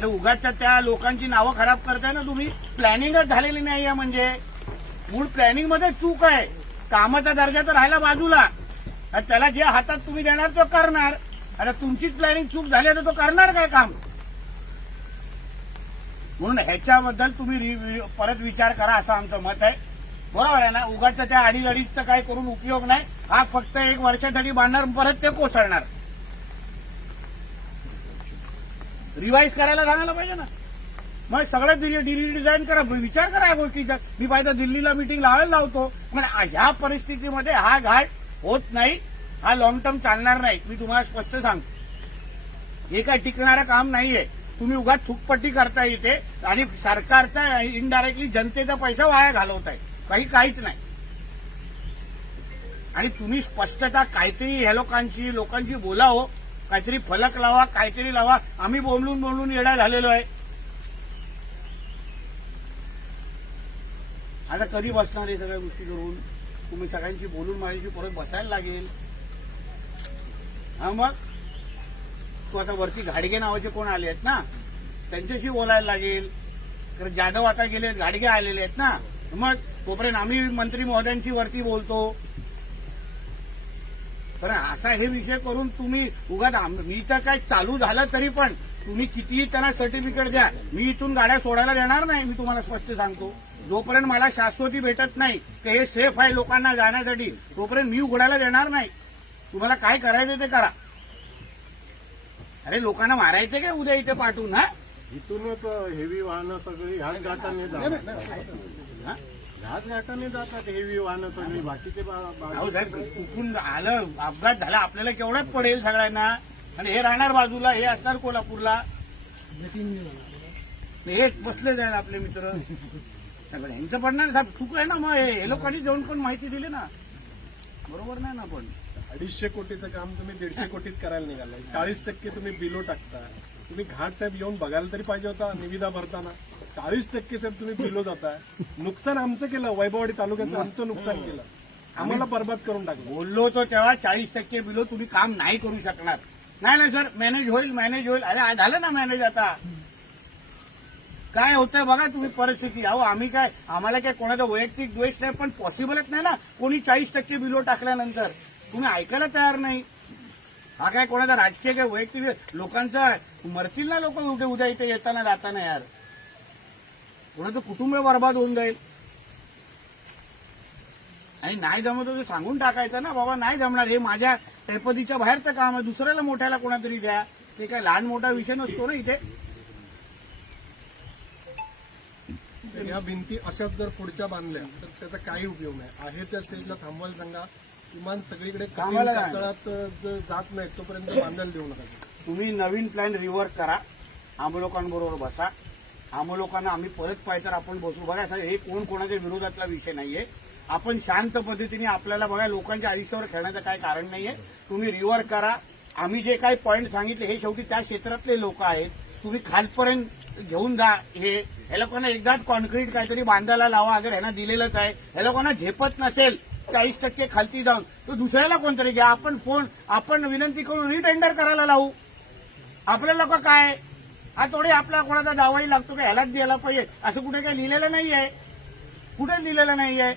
अरे उगाच्या त्या लोकांची नावं खराब करताय ना तुम्ही. प्लॅनिंगच झालेली नाही आहे म्हणजे. मूळ प्लॅनिंगमध्ये चूक आहे. कामाचा दर्जा तर राहिला बाजूला. त्याला जे हातात तुम्ही देणार तो करणार. आता तुमचीच प्लॅनिंग चूक झाली तर तो करणार काय काम? म्हणून ह्याच्याबद्दल तुम्ही परत विचार करा असं आमचं मत आहे. बरोबर आहे ना? उगाच्या त्या अडीच अडीचचा काय करून उपयोग नाही. हा फक्त एक वर्षासाठी बांधणार परत ते कोसळणार. रिवाईज करायला सांगायला पाहिजे ना. मग सगळं डिझाईन करा विचार करा या गोष्टीचा. मी पाहिजे दिल्लीला मिटिंग लावायला लावतो पण ह्या परिस्थितीमध्ये हा घाट होत नाही. हा लॉंग टर्म चालणार नाही. मी तुम्हाला स्पष्ट सांगतो. हे काय टिकणारं काम नाहीये. तुम्ही उगाच थुकपट्टी करता इथे आणि सरकारचा इनडायरेक्टली जनतेचा पैसा वाया घालवताय. काही काहीच नाही. आणि तुम्ही स्पष्टता काहीतरी ह्या लोकांशी लोकांशी बोलावं. काहीतरी फलक लावा काहीतरी लावा. आम्ही बोलून बोलून येडा झालेलो आहे. आता कधी बसणार आहे सगळ्या गोष्टी करून? तुम्ही सगळ्यांशी बोलून माझ्याशी परत बसायला लागेल. हा मग? तू आता वरती घाडगे नावाचे कोण आले आहेत ना? त्यांच्याशी बोलायला लागेल. कारण जाधव आता गेले घाडगे आलेले आहेत ना? मग तोपर्यंत आम्ही मंत्री महोदयांशी वरती बोलतो. पण असा हे विषय करून तुम्ही उगाच आम- मी तर काय चालू झालं तरी पण तुम्ही कितीही त्यांना सर्टिफिकेट द्या मी इथून गाड्या सोडायला देणार नाही मी तुम्हाला स्पष्ट सांगतो. जोपर्यंत मला शाश्वती भेटत नाही की हे सेफ आहे लोकांना जाण्यासाठी तोपर्यंत मी उघडायला देणार नाही. तुम्हाला काय करायचं ते करा. अरे लोकांना मारायचे काय उद्या इथे पाठवून हा? इथूनच हेवी वाहनं सगळी ह्याच घाटाने जातात? ह्याच घाटाने जातात हेवी वाहनं सगळी. बाकीचे बा- बा- अहो साहेब कुठून आलं? अपघात झाला आपल्याला केवढाच पडेल सगळ्यांना? आणि हे राहणार बाजूला हे असणार कोल्हापूरला? हे बसले जाईल आपले मित्र. यांचं पडणार साहेब चूक आहे ना मग? हे हे लोकांनी जाऊन पण माहिती दिली ना. बरोबर नाही ना पण. अडीचशे कोटीचं काम तुम्ही दीडशे कोटीत करायला निघालाय. चाळीस टक्के तुम्ही बिलो टाकता. तुम्ही घाट साहेब येऊन बघायला तरी पाहिजे होता निविदा भरताना. चाळीस टक्के साहेब तुम्ही बिलो जाताय. नुकसान आमचं केलं वैभववाडी तालुक्याचं आमचं नुकसान केलं. आम्हाला बर्बाद करून टाकलं. बोललो तो तेव्हा चाळीस टक्के बिलो तुम्ही काम नाही करू शकणार. नाही नाही सर मॅनेज होईल मॅनेज होईल. अरे झालं ना मॅनेज आता. काय होतंय बघा तुम्ही परिस्थिती. अहो आम्ही काय आम्हाला काय कोणाचा वैयक्तिक द्वेष नाही पण पॉसिबलच नाही ना. कोणी चाळीस टक्के बिलो टाकल्यानंतर. तुम्ही ऐकायला तयार नाही. हा काय कोणाचा राजकीय काय वैयक्तिक लोकांचा मरतील ना लोक उद्या उद्या इथे येताना जाताना यार. कोणाचं कुटुंब बर्बाद होऊन जाईल. आणि नाही जमत होतं सांगून टाकायचं ना बाबा नाही जमणार. हे माझ्या टैपदीच्या बाहेरचं काम आहे दुसऱ्याला मोठ्याला कोणातरी द्या. ते काय लहान मोठा विषय नसतो ना इथे. या भिंती अशाच जर पुढच्या बांधल्या तर त्याचा काही उपयोग नाही. आहे त्या स्टेजला थांबवायला सांगा. किमान सगळीकडे कामाला जर जात नाही तोपर्यंत बांधायला देऊ नका. तुम्ही नवीन प्लॅन रिवर्क करा. आमलोकांबरोबर बसा. आम्ही लोकांना आम्ही परत पाहिजे तर आपण बसू. बघा साहेब हे कोण कोणाच्या विरोधातला विषय नाहीये. आपण शांत पद्धतीने आपल्याला बघा लोकांच्या आयुष्यावर खेळण्याचं काय कारण नाहीये. तुम्ही रिवर करा. आम्ही जे काही पॉईंट सांगितले हे शेवटी त्या क्षेत्रातले लोक आहेत. तुम्ही खालपर्यंत घेऊन जा. हे हे लोकांना एकदाच कॉन्क्रीट काहीतरी बांधायला लावा. अगर ह्यांना दिलेलंच आहे. हे लोकांना झेपत नसेल चाळीस टक्के खालती जाऊन तर दुसऱ्याला कोणतरी घ्या. आपण फोन आपण विनंती करून रिटेंडर करायला लावू. आपल्या लोक काय? हा थोडी आपला कोणाचा दावाही लागतो का? ह्यालाच द्यायला पाहिजे. असं कुठे काही लिहिलेलं नाहीये. कुठेच लिहिलेलं नाहीये?